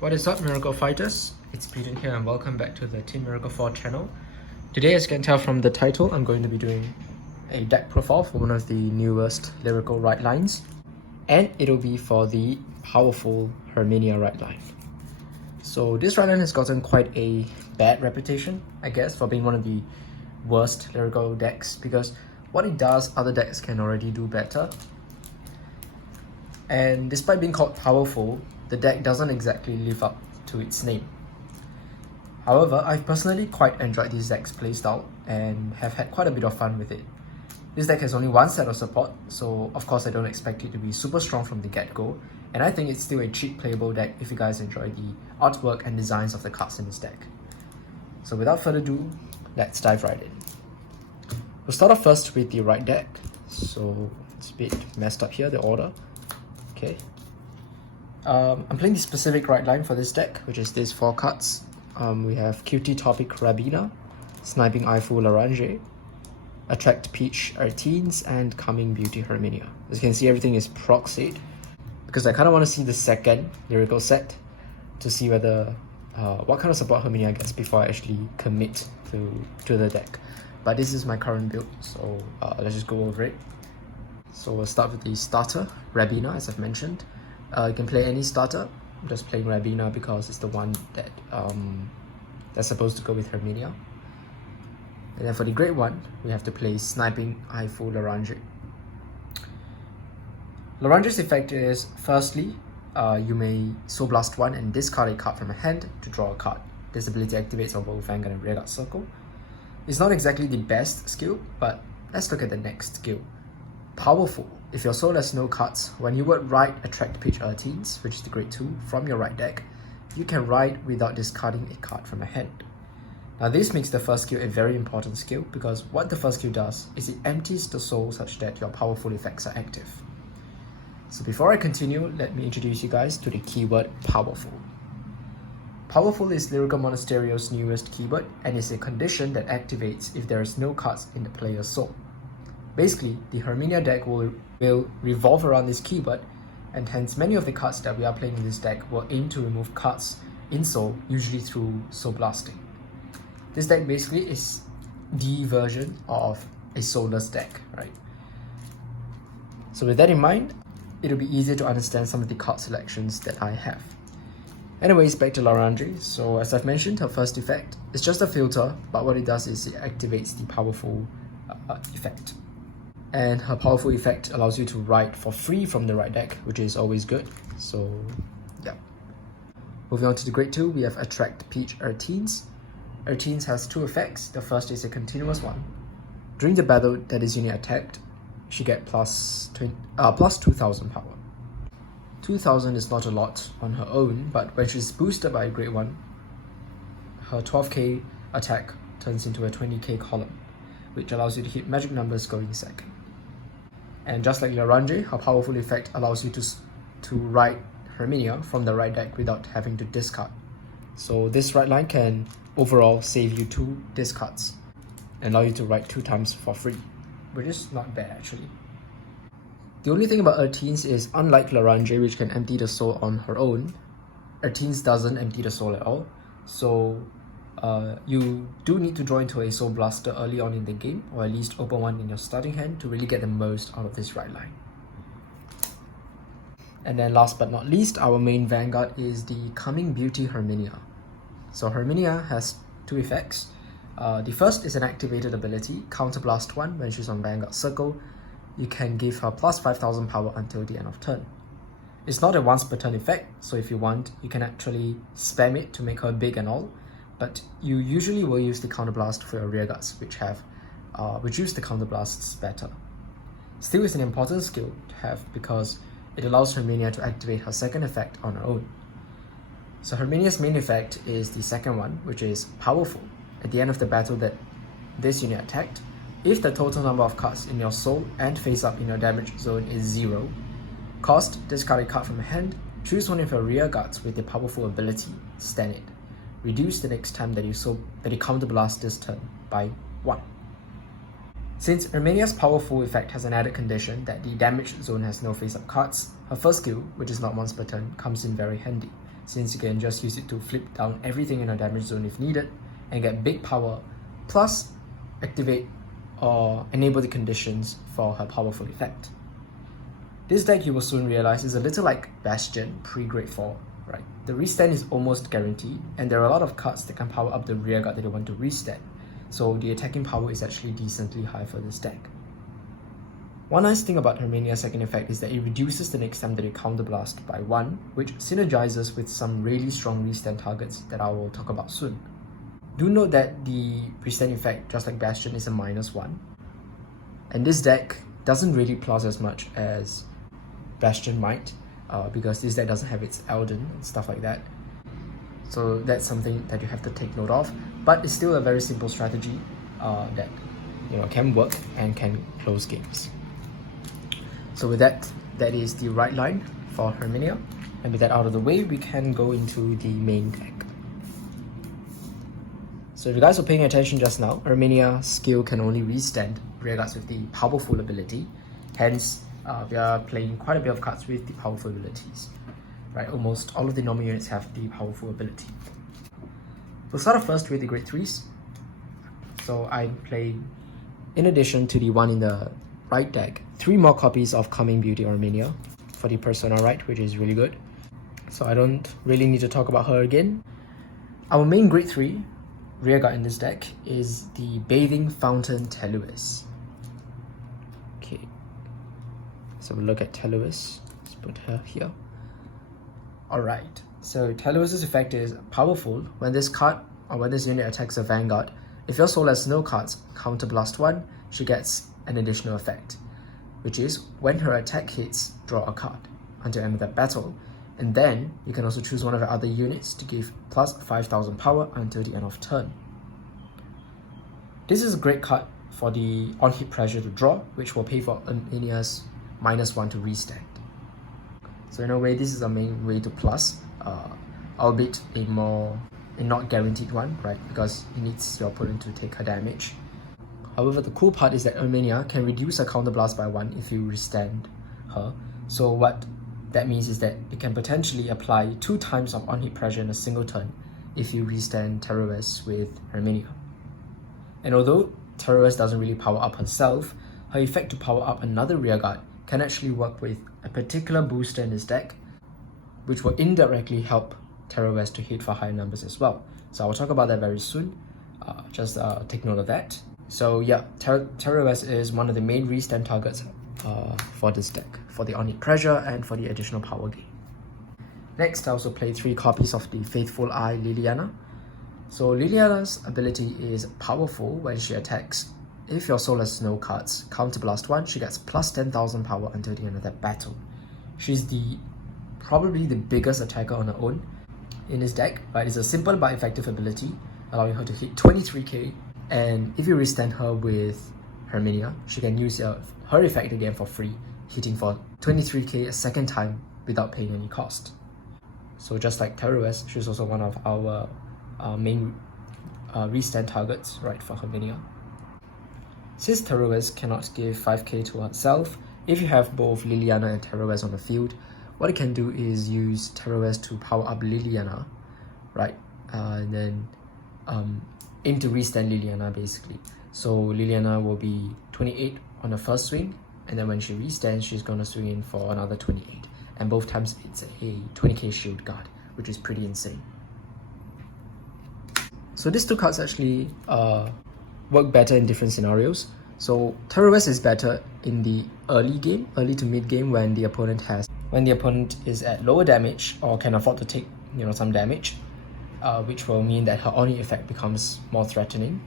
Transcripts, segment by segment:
What is up, Miracle Fighters? It's Pton here and welcome back to the Team Miracle 4 channel. Today, as you can tell from the title, I'm going to be doing a deck profile for one of the newest Lyrical right lines, and it'll be for the powerful Herminia right line. So this right line has gotten quite a bad reputation, I guess, for being one of the worst Lyrical decks, because what it does, other decks can already do better. And despite being called powerful, the deck doesn't exactly live up to its name. However, I've personally quite enjoyed this deck's playstyle and have had quite a bit of fun with it. This deck has only one set of support, so of course I don't expect it to be super strong from the get-go, and I think it's still a cheap playable deck if you guys enjoy the artwork and designs of the cards in this deck. So without further ado, let's dive right in. We'll start off first with the right deck. So it's a bit messed up here, the order. Okay. I'm playing the specific right line for this deck, which is these 4 cards. We have Cutie Topic Rabina, Sniping Eyeful Larange, Attract Peach Arteens, and Coming Beauty Herminia. As you can see, everything is proxied because I kind of want to see the second Lyrical set to see whether what kind of support Herminia gets before I actually commit to the deck. But this is my current build, so let's just go over it. So we'll start with the starter, Rabina, as I've mentioned. You can play any starter. I'm just playing Rabina because it's the one that that's supposed to go with Herminia. And then for the great one, we have to play Sniping Eyeful Larange. Larange's effect is, firstly, you may Soul Blast 1 and discard a card from a hand to draw a card. This ability activates on both Vanguard and rearguard circle. It's not exactly the best skill, but let's look at the next skill. Powerful. If your soul has no cards, when you would write Attract Peach Arteens, which is the grade 2, from your right deck, you can write without discarding a card from a hand. Now this makes the first skill a very important skill because what the first skill does is it empties the soul such that your powerful effects are active. So before I continue, let me introduce you guys to the keyword powerful. Powerful is Lyrical Monasterio's newest keyword and is a condition that activates if there is no cards in the player's soul. Basically, the Herminia deck will revolve around this keyword, and hence many of the cards that we are playing in this deck will aim to remove cards in soul, usually through soul blasting. This deck basically is the version of a soulless deck, right? So with that in mind, it'll be easier to understand some of the card selections that I have. Anyways, back to Larange. So as I've mentioned, her first effect is just a filter, but what it does is it activates the powerful effect. And her powerful effect allows you to write for free from the right deck, which is always good. So yeah. Moving on to the grade 2, we have Attract Peach Arteens. Arteens has 2 effects. The first is a continuous one. During the battle that is unit attacked, she gets plus 2000 power. 2000 is not a lot on her own, but when she's boosted by a grade 1, her 12k attack turns into a 20k column, which allows you to hit magic numbers going second. And just like Larange, her powerful effect allows you to write Herminia from the right deck without having to discard. So this right line can overall save you 2 discards and allow you to write 2 times for free, which is not bad actually. The only thing about Arteens is, unlike Larange, which can empty the soul on her own, Arteens doesn't empty the soul at all. So you do need to draw into a Soul Blaster early on in the game, or at least open one in your starting hand to really get the most out of this right line. And then last but not least, our main Vanguard is the Coming Beauty Herminia. So Herminia has 2 effects. The first is an activated ability, Counterblast 1. When she's on Vanguard Circle, you can give her plus 5000 power until the end of turn. It's not a once per turn effect, so if you want, you can actually spam it to make her big and all, but you usually will use the counterblast for your rearguards, which use the counterblasts better. Still, is an important skill to have because it allows Herminia to activate her second effect on her own. So Herminia's main effect is the second one, which is powerful. At the end of the battle that this unit attacked, if the total number of cards in your soul and face up in your damage zone is 0, cost, discard a card from a hand, choose one of your rearguards with the powerful ability, stand it. Reduce the next time that you counterblast this turn by 1. Since Herminia's powerful effect has an added condition that the damage zone has no face-up cards, her first skill, which is not once per turn, comes in very handy, since you can just use it to flip down everything in her damage zone if needed and get big power, plus activate or enable the conditions for her powerful effect. This deck, you will soon realize, is a little like Bastion pre-Grade 4, right? The restand is almost guaranteed, and there are a lot of cards that can power up the rearguard that you want to restand, so the attacking power is actually decently high for this deck. One nice thing about Herminia's second effect is that it reduces the next time that you counterblast by 1, which synergizes with some really strong restand targets that I will talk about soon. Do note that the restand effect, just like Bastion, is a -1, and this deck doesn't really plus as much as Bastion might, because this deck doesn't have its Elden and stuff like that. So that's something that you have to take note of, but it's still a very simple strategy that can work and can close games. So with that, that is the right line for Herminia, and with that out of the way, we can go into the main deck. So if you guys were paying attention just now, Herminia's skill can only restand rearguards with the powerful ability. Hence, we are playing quite a bit of cards with the powerful abilities. Right, almost all of the normal units have the powerful ability. We'll start off first with the grade 3s. So I'm playing, in addition to the one in the right deck, 3 more copies of Coming Beauty Herminia for the Persona right, which is really good. So I don't really need to talk about her again. Our main grade 3 rearguard in this deck is the Bathing Fountain Teluis. Okay, so we'll look at Teluis. Let's put her here. Alright, so Teluis' effect is powerful. When this card or when this unit attacks a Vanguard, if your soul has no cards, counterblast 1, she gets an additional effect, which is when her attack hits, draw a card until the end of that battle, and then you can also choose one of the other units to give plus 5,000 power until the end of turn. This is a great card for the on-hit pressure to draw, which will pay for Herminia's -1 to restand. So in a way, this is a main way to plus, albeit a not guaranteed one, right? Because it needs your opponent to take her damage. However, the cool part is that Herminia can reduce her counterblast by 1 if you restand her. So what that means is that it can potentially apply 2 times of on-hit pressure in a single turn if you restand Teluis with Herminia. And although Teluis doesn't really power up herself, her effect to power up another rearguard can actually work with a particular booster in this deck, which will indirectly help Teluis to hit for higher numbers as well. So I will talk about that very soon. Just take note of that. So yeah, Teluis is one of the main restand targets for this deck, for the on-hit pressure and for the additional power gain. Next, I also play 3 copies of the Faithful Eye Liliana. So Liliana's ability is powerful when she attacks. If your soul has no cards, counterblast 1, she gets plus 10,000 power until the end of that battle. She's probably the biggest attacker on her own in this deck, but it's a simple but effective ability, allowing her to hit 23k, and if you restand her with Herminia, she can use her effect again for free, hitting for 23k a second time without paying any cost. So just like Teluis, she's also one of our main restand targets, right, for Herminia. Since Teluis cannot give 5k to herself, if you have both Liliana and Teluis on the field, what you can do is use Teluis to power up Liliana, right, and then aim to restand Liliana basically. So Liliana will be 28 on the first swing, and then when she restands, she's gonna swing in for another 28, and both times it's a 20k shield guard, which is pretty insane. So these 2 cards actually work better in different scenarios. So Teluis is better in the early to mid game when the opponent is at lower damage or can afford to take some damage, which will mean that her on-hit effect becomes more threatening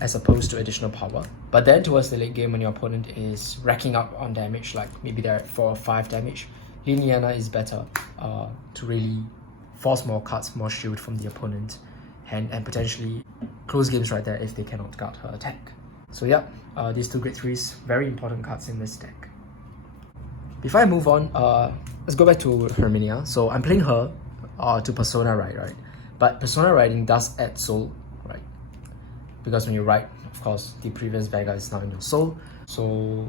as opposed to additional power. But then towards the late game, when your opponent is racking up on damage, like maybe they're at 4 or 5 damage, Liliana is better to really force more cards, more shield from the opponent, and potentially close games right there if they cannot guard her attack. So yeah, these 2 grade 3s, very important cards in this deck. Before I move on, let's go back to Herminia. So I'm playing her to Persona right? But Persona riding does add soul, right? Because when you ride, of course, the previous Vanguard is now in your soul. So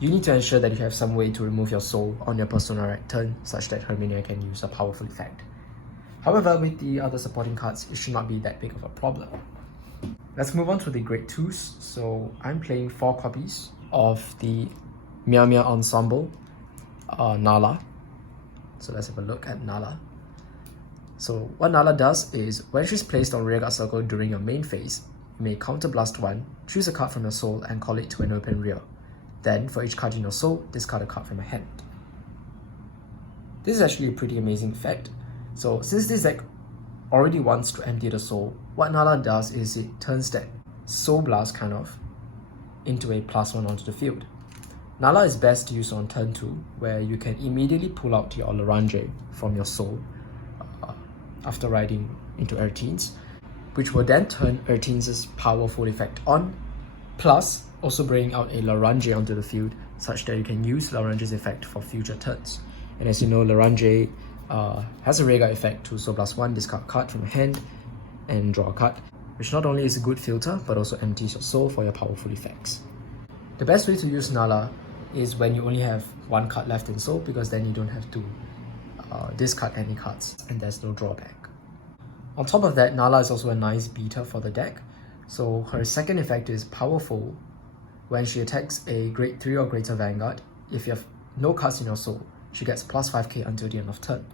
you need to ensure that you have some way to remove your soul on your Persona ride turn, such that Herminia can use a powerful effect. However, with the other supporting cards, it should not be that big of a problem. Let's move on to the grade 2s. So I'm playing 4 copies of the Mia Ensemble Nala. So let's have a look at Nala. So what Nala does is, when she's placed on rearguard circle during your main phase, you may counterblast 1, choose a card from your soul and call it to an open rear. Then, for each card in your soul, discard a card from your hand. This is actually a pretty amazing effect. So since this deck already wants to empty the soul, what Nala does is it turns that soul blast kind of into a +1 onto the field. Nala is best to use on turn 2, where you can immediately pull out your Laranje from your soul after riding into Ertines, which will then turn Ertines' powerful effect on, plus also bring out a Laranje onto the field such that you can use Laranje's effect for future turns. And as you know, Laranje has a rearguard effect to Soul Blast 1, discard a card from your hand and draw a card, which not only is a good filter but also empties your soul for your powerful effects. The best way to use Nala is when you only have 1 card left in soul, because then you don't have to discard any cards and there's no drawback. On top of that, Nala is also a nice beater for the deck. So her second effect is powerful when she attacks a grade 3 or greater Vanguard. If you have no cards in your soul, she gets +5k until the end of turn.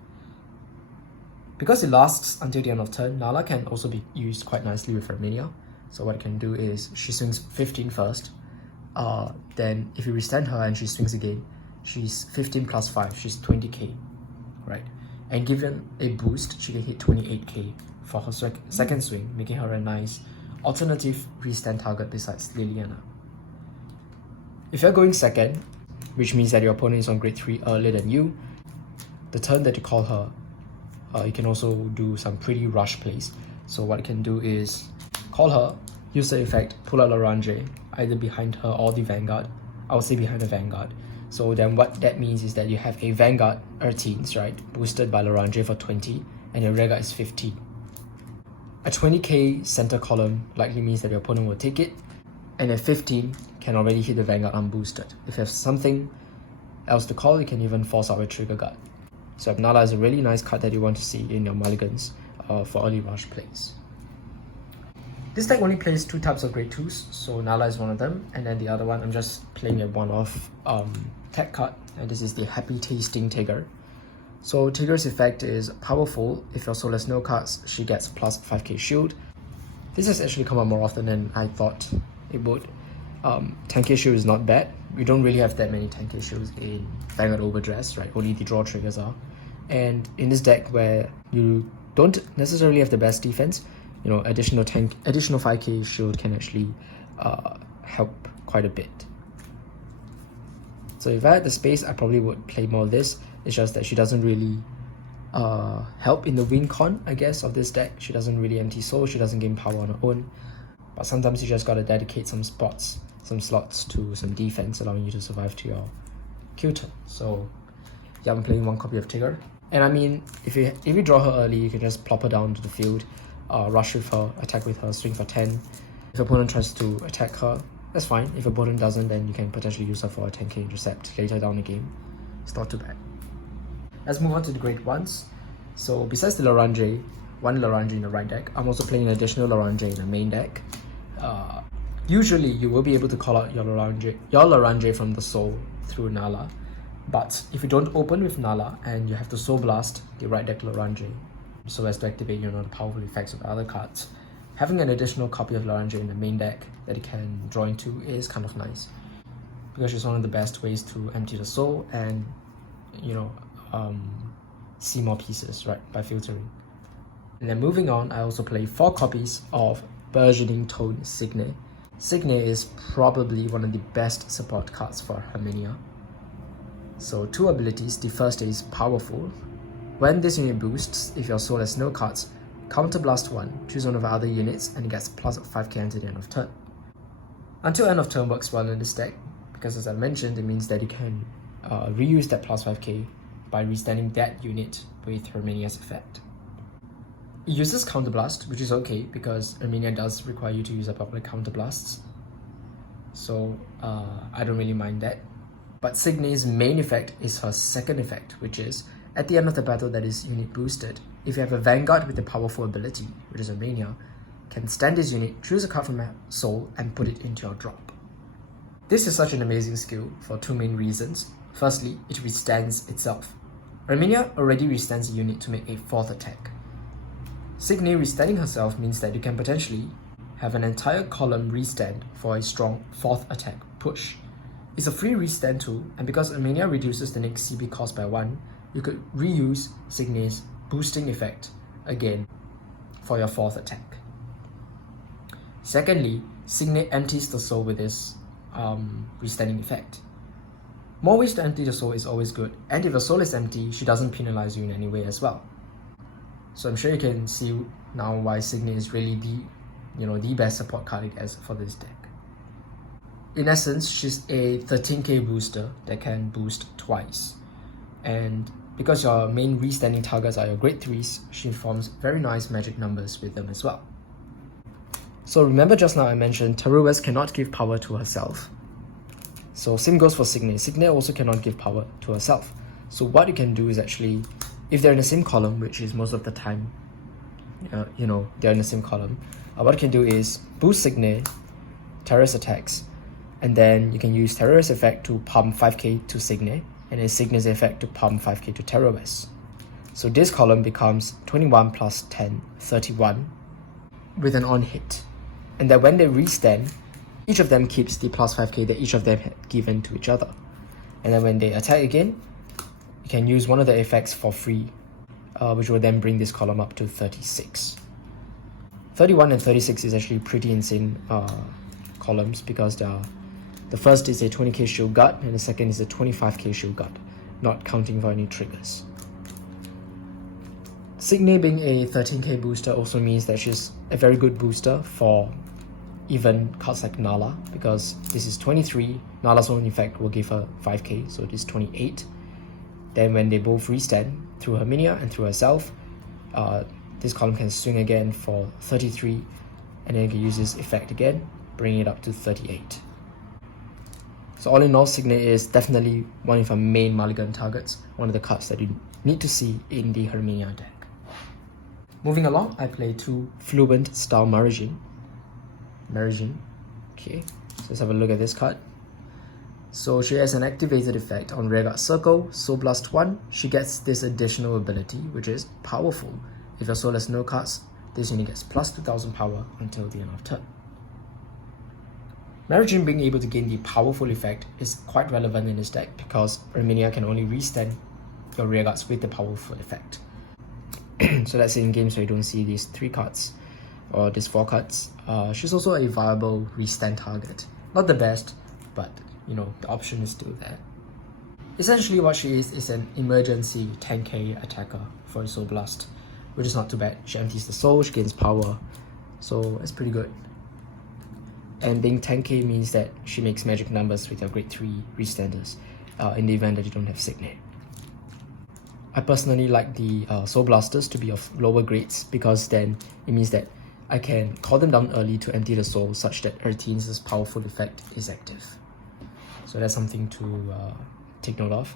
Because it lasts until the end of turn, Nala can also be used quite nicely with Herminia. So what you can do is, she swings 15 first, then if you restand her and she swings again, she's 15 plus 5, she's 20k, right? And given a boost, she can hit 28k for her second swing, making her a nice alternative restand target besides Liliana. If you're going second, which means that your opponent is on grade 3 earlier than you, the turn that you call her, you can also do some pretty rush plays. So what you can do is call her, use the effect, pull out Laranje, either behind her or the Vanguard. I would say behind the Vanguard. So then what that means is that you have a Vanguard Ertines, right, boosted by Laranje for 20, and your rearguard is 50. A 20k center column likely means that your opponent will take it, and a 15 can already hit the Vanguard unboosted. If you have something else to call, you can even force out a trigger guard. So Nala is a really nice card that you want to see in your mulligans for early rush plays. This deck only plays 2 types of grade 2s, so Nala is one of them, and then the other one, I'm just playing a one-off tech card, and this is the Happy Tasting Tigger. So Tigger's effect is powerful. If your soul has no cards, she gets +5k shield. This has actually come up more often than I thought it would. 10k shield is not bad. We don't really have that many 10k shields in Vanguard Overdress, right? Only the draw triggers are. And in this deck where you don't necessarily have the best defense, you know, additional 5k shield can actually help quite a bit. So if I had the space, I probably would play more of this. It's just that she doesn't really help in the win con, I guess, of this deck. She doesn't really empty soul, she doesn't gain power on her own. But sometimes you just gotta dedicate some slots to some defense, allowing you to survive to your Q turn. So yeah, I'm playing 1 copy of Tigger. And I mean, if you draw her early, you can just plop her down to the field, rush with her, attack with her, swing for 10. If your opponent tries to attack her, that's fine. If your opponent doesn't, then you can potentially use her for a 10k intercept later down the game. It's not too bad. Let's move on to the grade 1s. So besides the Laranje, 1 Laranje in the right deck, I'm also playing an additional Laranje in the main deck. Usually you will be able to call out your Laranje from the soul through Nala, but if you don't open with Nala and you have to soul blast the right deck Laranje so as to activate, you know, the powerful effects of other cards, having an additional copy of Laranje in the main deck that you can draw into is kind of nice, because it's one of the best ways to empty the soul and, you know, see more pieces, right, by filtering. And then moving on, I also play 4 copies of Burgeoning Tone Signe. Signe is probably one of the best support cards for Herminia. So 2 abilities. The first is powerful. When this unit boosts, if your soul has no cards, counterblast 1, choose one of the other units, and it gets +5k until the end of turn. Until end of turn works well in this deck, because as I mentioned, it means that you can reuse that +5k by restanding that unit with Herminia's effect. It uses Counterblast, which is okay because Herminia does require you to use up all the Counterblasts. So I don't really mind that. But Signe's main effect is her second effect, which is At the end of the battle that is unit boosted, if you have a Vanguard with a powerful ability, which is Herminia, can stand this unit, choose a card from a soul, and put it into your drop. This is such an amazing skill for two main reasons. Firstly, it restands itself. Herminia already restands a unit to make a 4th attack. Signe restanding herself means that you can potentially have an entire column restand for a strong 4th attack push. It's a free restand tool, and because Herminia reduces the next CB cost by 1, you could reuse Signe's boosting effect again for your 4th attack. Secondly, Signe empties the soul with this restanding effect. More ways to empty the soul is always good, and if the soul is empty, she doesn't penalize you in any way as well. So I'm sure you can see now why Signe is really the best support card it has for this deck. In essence, she's a 13k booster that can boost twice, and because your main restanding targets are your grade 3s, she forms very nice magic numbers with them as well. So remember just now I mentioned Terues cannot give power to herself. So same goes for Signe. Signe also cannot give power to herself. So what you can do is actually, if they're in the same column, which is most of the time, they're in the same column, what you can do is boost Signe, Terues attacks, and then you can use Terues effect to pump 5k to Signe, and then Signe's effect to pump 5k to Terues. So this column becomes 21 plus 10, 31 with an on hit. And then when they restand, each of them keeps the plus 5k that each of them had given to each other. And then when they attack again, you can use one of the effects for free, which will then bring this column up to 36. 31 and 36 is actually pretty insane columns, because the first is a 20k shield guard and the second is a 25k shield guard, not counting for any triggers. Signe being a 13k booster also means that she's a very good booster for even cards like Nala, because this is 23, Nala's own effect will give her 5k, so it is 28. Then when they both restand through Herminia and through herself, this column can swing again for 33, and then you can use this effect again, bringing it up to 38. So all in all, Signe is definitely one of our main mulligan targets, one of the cards that you need to see in the Herminia deck. Moving along, I play 2 Fluent style Marigine. Okay, so let's have a look at this card. So she has an activated effect on rearguard circle, Soul Blast 1. She gets this additional ability, which is Powerful. If your soul has no cards, this unit gets plus 2000 power until the end of turn. Marigine being able to gain the Powerful effect is quite relevant in this deck, because Herminia can only restand your rearguards with the Powerful effect. So let's say in games where you don't see these 3 cards or these 4 cards, she's also a viable restand target. Not the best, but the option is still there. Essentially what she is an emergency 10k attacker for a Soul Blast, which is not too bad. She empties the soul, she gains power, so it's pretty good. And being 10k means that she makes magic numbers with your grade 3 restanders in the event that you don't have Signe. I personally like the Soul Blasters to be of lower grades, because then it means that I can call them down early to empty the soul, such that Ertine's Powerful effect is active. So that's something to take note of.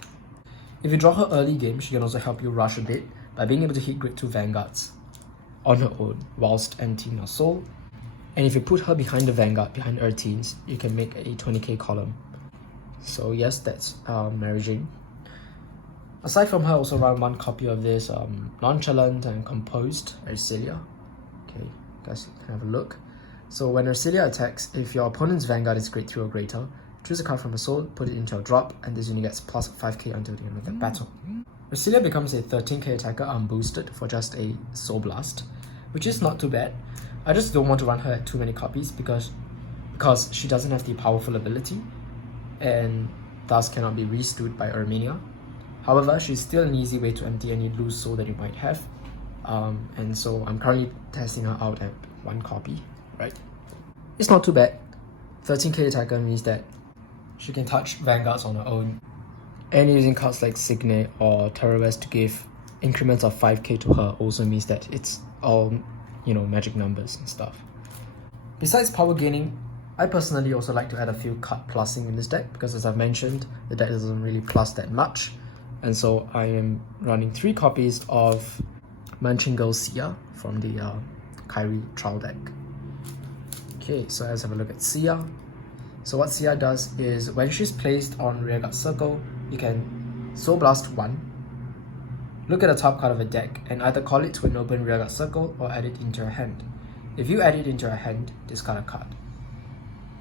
If you draw her early game, she can also help you rush a bit by being able to hit grade 2 Vanguards on her own whilst emptying your soul. And if you put her behind the Vanguard, behind Ertine's, you can make a 20k column. So yes, that's Marigine. Aside from her, also run 1 copy of this Nonchalant and Composed Ercilia. Okay, guys can have a look. So when Ercilia attacks, if your opponent's Vanguard is grade 3 or greater, choose a card from a soul, put it into a drop, and this unit gets plus 5k until the end of the battle. Ercilia becomes a 13k attacker unboosted for just a Soul Blast, which is not too bad. I just don't want to run her at too many copies because she doesn't have the Powerful ability, and thus cannot be restood by Herminia. However, she's still an easy way to empty any loose soul that you might have, and so I'm currently testing her out at 1 copy, right? It's not too bad. 13k attacker means that she can touch Vanguards on her own, and using cards like Signe or Terues to give increments of 5k to her also means that it's all, magic numbers and stuff. Besides power gaining, I personally also like to add a few card plussing in this deck, because as I've mentioned, the deck doesn't really plus that much. And so I am running 3 copies of Munchingale Sia from the Kyrie trial deck. Okay, so let's have a look at Sia. So what Sia does is when she's placed on rearguard circle, you can Soul Blast 1, look at the top card of a deck and either call it to an open rearguard circle or add it into your hand. If you add it into your hand, discard a card.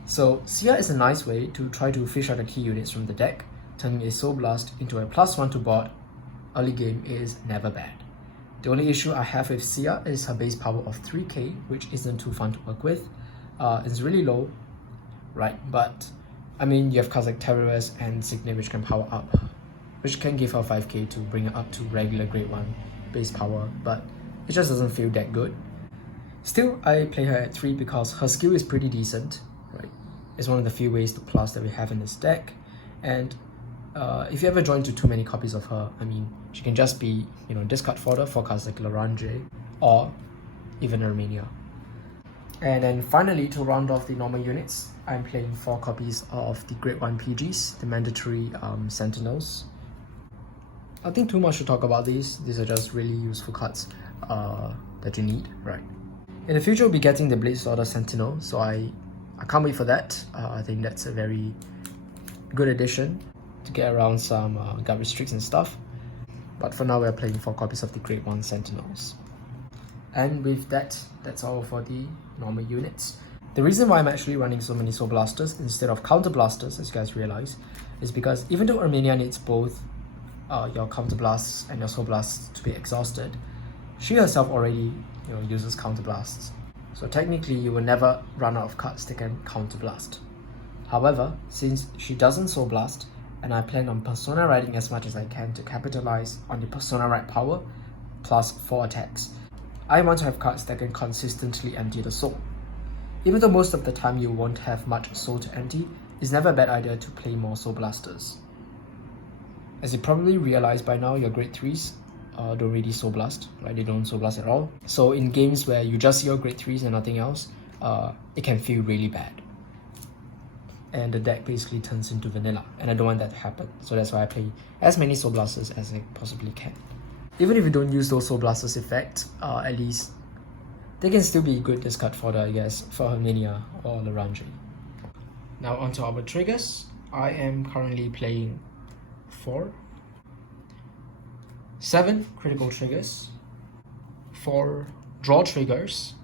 So Sia is a nice way to try to fish out the key units from the deck. Turning a Soul Blast into a +1 to board early game is never bad. The only issue I have with Sia is her base power of 3k, which isn't too fun to work with. It's really low, right? But I mean, you have cards like Terrorist and Signet which can power up, which can give her 5k to bring her up to regular grade 1 base power, but it just doesn't feel that good. Still, I play her at 3 because her skill is pretty decent, right? It's one of the few ways to plus that we have in this deck, and if you ever join to too many copies of her, I mean, she can just be, discard fodder for cards like Larange or even Herminia. And then finally, to round off the normal units, I'm playing 4 copies of the grade 1 PGs, the mandatory Sentinels. Nothing too much to talk about these. These are just really useful cards that you need, right? In the future, we'll be getting the Blade Slaughter Sentinel, so I can't wait for that. I think that's a very good addition to get around some guard restricts and stuff. But for now, we're playing 4 copies of the grade 1 Sentinels. And with that, that's all for the normal units. The reason why I'm actually running so many Soul Blasters instead of Counter Blasters, as you guys realize, is because even though Herminia needs both your Counter Blasts and your Soul Blasts to be exhausted, she herself already uses Counter Blasts. So technically, you will never run out of cards that can Counter Blast. However, since she doesn't Soul Blast, and I plan on Persona Writing as much as I can to capitalize on the Persona Write power, plus 4 attacks, I want to have cards that can consistently empty the soul. Even though most of the time you won't have much soul to empty, it's never a bad idea to play more Soul Blasters. As you probably realize by now, your grade 3s don't really Soul Blast, right? They don't Soul Blast at all. So in games where you just see your grade 3s and nothing else, it can feel really bad. And the deck basically turns into vanilla, and I don't want that to happen. So that's why I play as many Soul Blasters as I possibly can. Even if you don't use those Soul Blasters effect, at least they can still be good discard fodder, I guess, for Herminia or Larange. Now onto our triggers. I am currently playing 7 critical triggers, 4 draw triggers,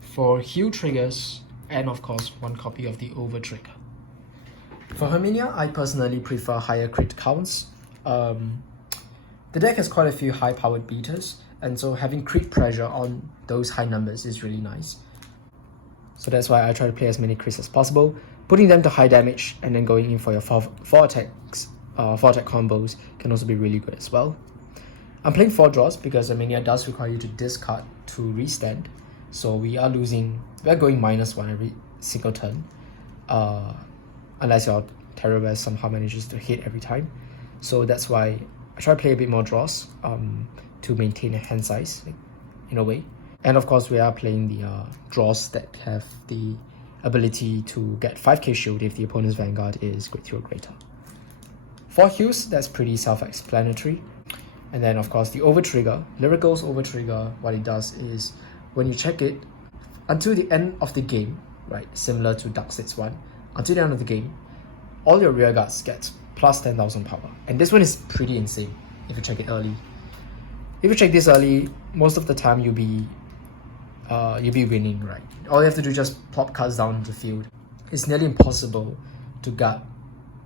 4 heal triggers, and of course 1 copy of the over trigger. For Herminia, I personally prefer higher crit counts. The deck has quite a few high-powered beaters, and so having crit pressure on those high numbers is really nice. So that's why I try to play as many crits as possible, putting them to high damage and then going in for your 4 attacks. 4 attack combos can also be really good as well. I'm playing 4 draws because Herminia does require you to discard to restand, so we are going -1 every single turn, unless your Terrorist somehow manages to hit every time. So that's why I try to play a bit more draws to maintain a hand size in a way. And of course, we are playing the draws that have the ability to get 5k shield if the opponent's Vanguard is grade 3 or greater. For heals, that's pretty self-explanatory. And then of course the over trigger, Lyrical's over trigger, what it does is when you check it, until the end of the game, right, similar to Darkseid's one, until the end of the game, all your rear guards get plus 10,000 power. And this one is pretty insane if you check it early. If you check this early, most of the time you'll be winning, right? All you have to do is just plop cards down the field. It's nearly impossible to guard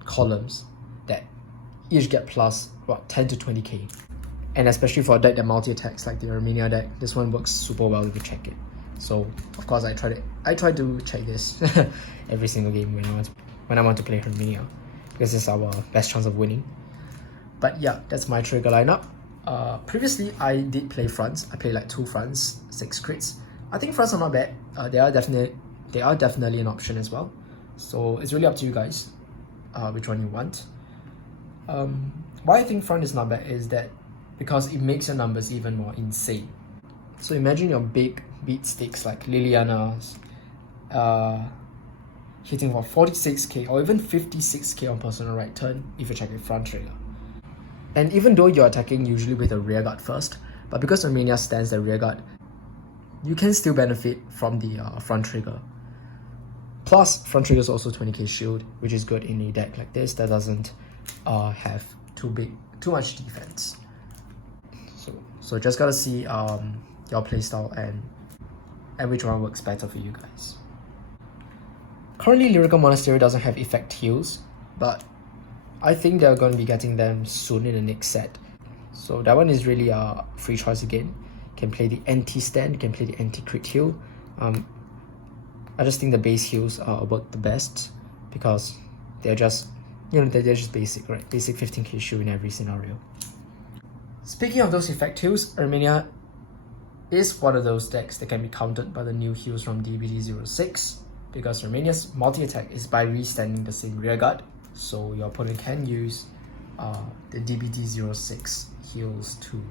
columns that each get plus 10 to 20k. And especially for a deck that multi-attacks like the Herminia deck, this one works super well if you check it. So of course I try to check this every single game when I want to play Herminia, because it's our best chance of winning. But yeah, that's my trigger lineup. Previously I did play fronts. I played like 2 fronts, 6 crits. I think fronts are not bad. They are definitely an option as well. So it's really up to you guys which one you want. Why I think front is not bad is that because it makes your numbers even more insane. So imagine your big beat sticks like Liliana's hitting for 46k or even 56k on personal right turn if you check your front trigger. And even though you're attacking usually with a rearguard first, but because Herminia stands the rearguard, you can still benefit from the front trigger. Plus, front trigger is also 20k shield, which is good in a deck like this that doesn't have too much defense. So just gotta see your playstyle and which one works better for you guys. Currently, Lyrical Monasterio doesn't have effect heals, but I think they're going to be getting them soon in the next set. So that one is really a free choice again. You can play the anti-stand, you can play the anti-crit heal. I just think the base heals work the best because they're just, they're just basic, right? Basic 15k shield in every scenario. Speaking of those effect heals, Herminia is one of those decks that can be countered by the new heals from DBD06 because Herminia's multi-attack is by restanding the same rearguard. So your opponent can use the DBD06 heals to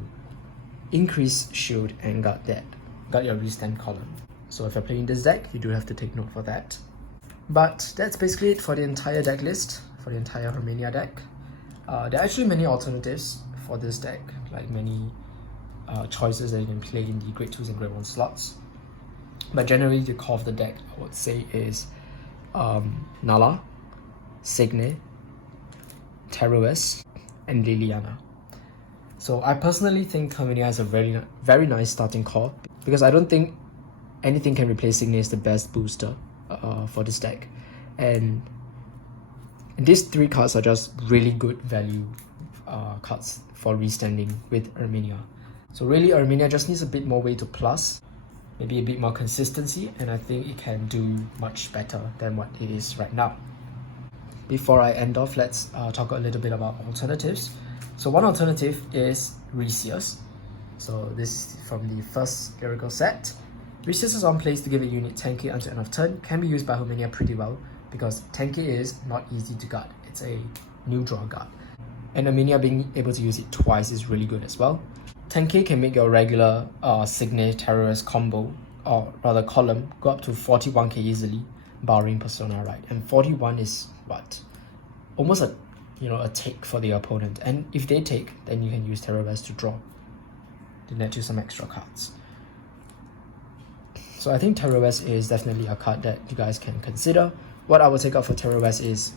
increase shield and guard your restand column. So if you're playing this deck, you do have to take note for that. But that's basically it for the entire deck list, for the entire Herminia deck. There are actually many alternatives for this deck, like many choices that you can play in the grade 2s and grade 1 slots. But generally the core of the deck, I would say, is Nala, Signe, Terues, and Liliana. So I personally think Herminia has a very nice starting core because I don't think anything can replace Signe as the best booster for this deck. And these 3 cards are just really good value cards for restanding with Herminia. So really Herminia just needs a bit more way to plus, maybe a bit more consistency, and I think it can do much better than what it is right now. Before I end off, let's talk a little bit about alternatives. So one alternative is Reseus. So this is from the first Lyrical set. Reseus is on place to give a unit 10k until end of turn, can be used by Herminia pretty well because 10k is not easy to guard. It's a new draw guard. And Herminia being able to use it twice is really good as well. 10k can make your regular Signe Terues combo, or rather column, go up to 41k easily, barring Persona, right? And 41 is what? Almost a take for the opponent. And if they take, then you can use Terues to draw, to net you some extra cards. So I think Terues is definitely a card that you guys can consider. What I would take out for Terues is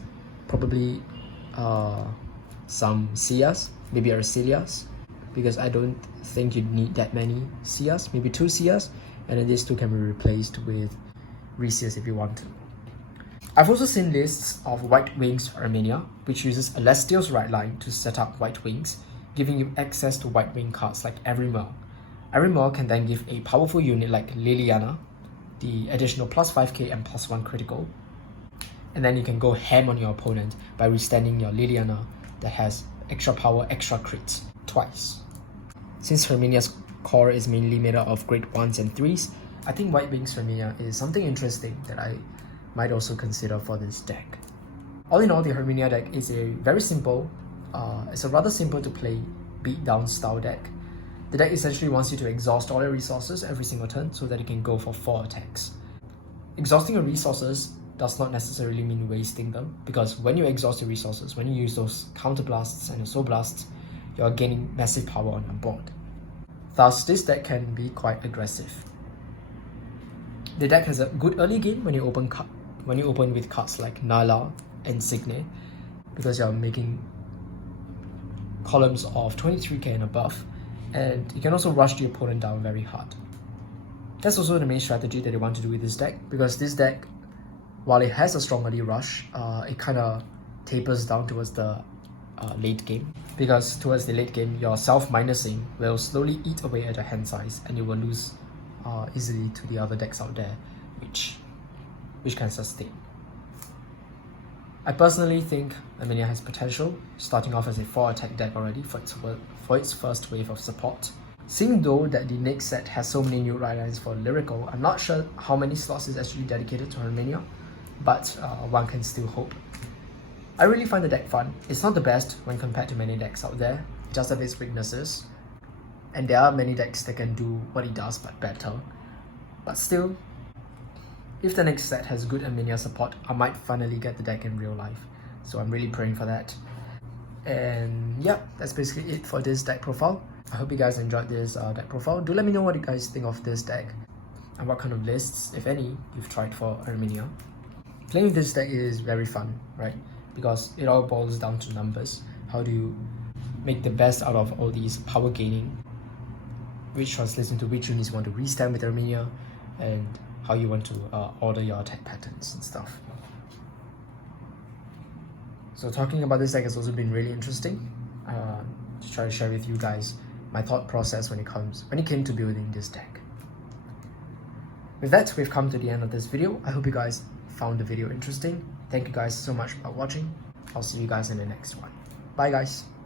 probably some Sias, maybe Arcelias, because I don't think you need that many Sias, maybe 2 Sias, and then these 2 can be replaced with Reseus if you want to. I've also seen lists of White Wings for Herminia, which uses Alestial's right line to set up White Wings, giving you access to White Wing cards like Everymore. Everymore can then give a powerful unit like Liliana the additional plus 5k and plus 1 critical, and then you can go ham on your opponent by restanding your Liliana that has extra power, extra crits twice. Since Herminia's core is mainly made up of grade 1s and 3s, I think White Wings Herminia is something interesting that I might also consider for this deck. All in all, the Herminia deck is a very simple, it's a rather simple to play beatdown style deck. The deck essentially wants you to exhaust all your resources every single turn so that you can go for 4 attacks. Exhausting your resources does not necessarily mean wasting them, because when you exhaust your resources, when you use those counter blasts and soul blasts, you're gaining massive power on your board. Thus, this deck can be quite aggressive. The deck has a good early game when you open with cards like Nala and Signe, because you're making columns of 23k and above, and you can also rush the opponent down very hard. That's also the main strategy that you want to do with this deck, because this deck, while it has a strong early rush, it kind of tapers down towards the late game, because towards the late game your self-minusing will slowly eat away at your hand size and you will lose easily to the other decks out there which can sustain. I personally think Herminia has potential, starting off as a 4 attack deck already for its first wave of support. Seeing though that the next set has so many new right lines for Lyrical, I'm not sure how many slots is actually dedicated to Herminia, but one can still hope. I really find the deck fun. It's not the best when compared to many decks out there, it just has its weaknesses. And there are many decks that can do what it does but better. But still, if the next set has good Herminia support, I might finally get the deck in real life. So I'm really praying for that. And yeah, that's basically it for this deck profile. I hope you guys enjoyed this deck profile. Do let me know what you guys think of this deck and what kind of lists, if any, you've tried for Herminia. Playing with this deck is very fun, right? Because it all boils down to numbers. How do you make the best out of all these power gaining, which translates into which units you want to restand with Herminia, and how you want to order your attack patterns and stuff. So talking about this deck has also been really interesting. To try to share with you guys my thought process when it came to building this deck. With that, we've come to the end of this video. I hope you guys found the video interesting. Thank you guys so much for watching. I'll see you guys in the next one. Bye guys.